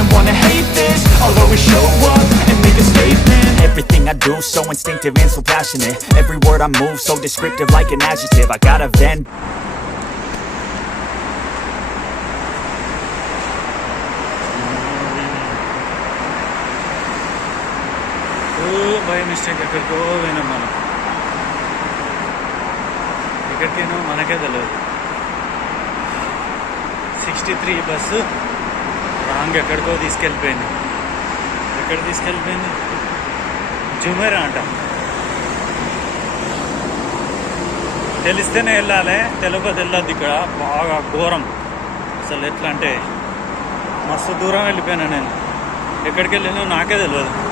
and wanna hate this, I'll always show up and make a statement. Everything I do so instinctive and so passionate. Every word I move so descriptive like an adjective. I got a vent. By mistake ఎక్కడికో పోయినాం మనం. ఎక్కడికైనా మనకే తెలియదు. 63 bus wrong ఎక్కడికో తీసుకెళ్ళిపోయింది. ఎక్కడ తీసుకెళ్ళిపోయింది? జుమేరా అంట. తెలిస్తేనే వెళ్ళాలి, తెలియక వెళ్ళొద్దు. ఇక్కడ బాగా ఘోరం అసలు. ఎట్లా అంటే మస్తు దూరం వెళ్ళిపోయాను నేను. ఎక్కడికి వెళ్ళినా నాకే తెలియదు.